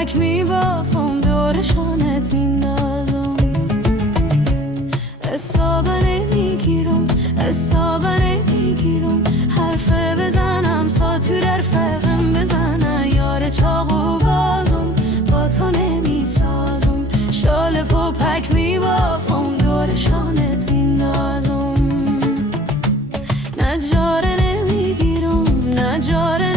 پاپک میبافم دور شانت میندازم. حسابه نمیگیرم حرفه بزنم ساتور در فرقم بزنه. یار چاقو بازم با تو نمیسازم. شال پاپک میبافم دور شانت میندازم. نجاره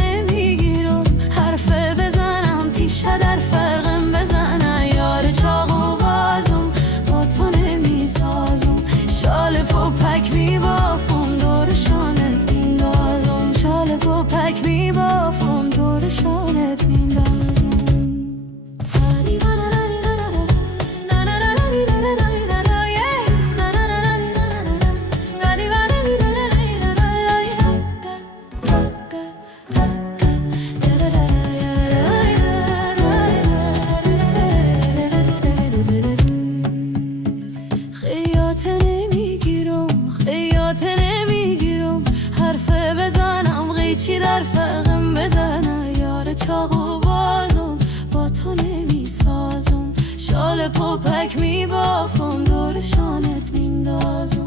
نمیگیرم حرفه بزنم تیشه در فرقم بزنه. یار چاقو بازم با تو نمیسازم. شال پاپک میبافم دور شانت میندازم. شال پاپک میبافم دور شانت میندازم. خیاطه نمیگیرم حرفه بزنم قیچی در فرقم بزنه. یار چاقو بازم با تو نمیسازم. شال پاپک میبافم دور شانت میندازم.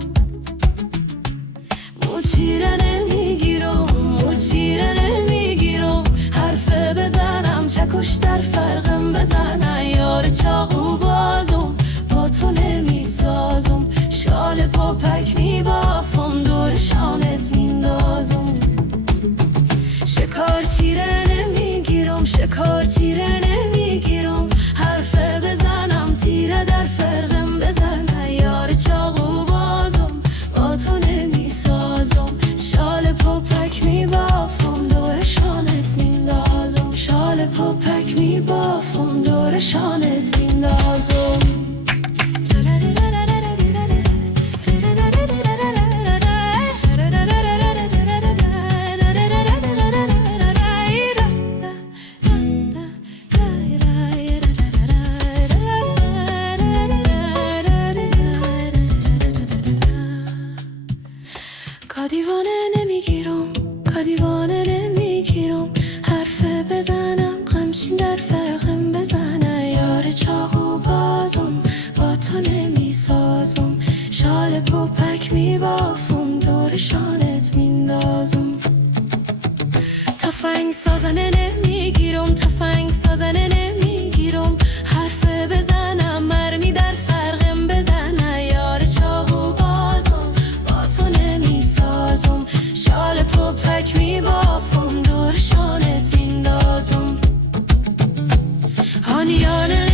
موچیره نمیگیرم حرفه بزنم چکش در فرقم بزنه. یار چاقو بازم با تو نمیسازم. شال پاپک میبافم دور شانت میندازم. شکار چیره نمیگیرم حرفه بزنم تیره در فرقم بزنه. یار چاقو بازم با تو نمیسازم. شال پاپک میبافم دور شانت میندازم. شال پاپک میبافم دور شانت میندازم. کادیوانه نمیگیرم حرفه بزنم غمشین در فرقم بزنه. یار چاقو بازم با تو نمیسازم. شال پاپک میبافم دور شانت میندازم. تفنگ سازنه نمیگیرم حرفه بزنم مرمی در فرقم بزنه. یار چاقو بازم با تو نمیسازم. شال پاپک میبافم دور شانت میندازم. هانیانه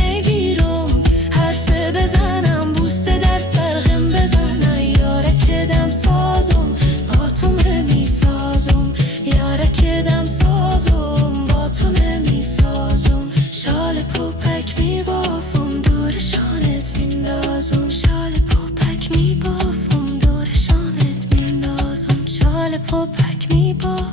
نگیرم حرفه بزنم بوسه در فرقم بزنه. یارک دم سازم با تو نمیسازم. یارک دم سازم با تو نمیسازم. شال پاپک میبافم دور شانت میندازم. شال پاپک میبافم دور شانت میندازم. شال پاپک میبافم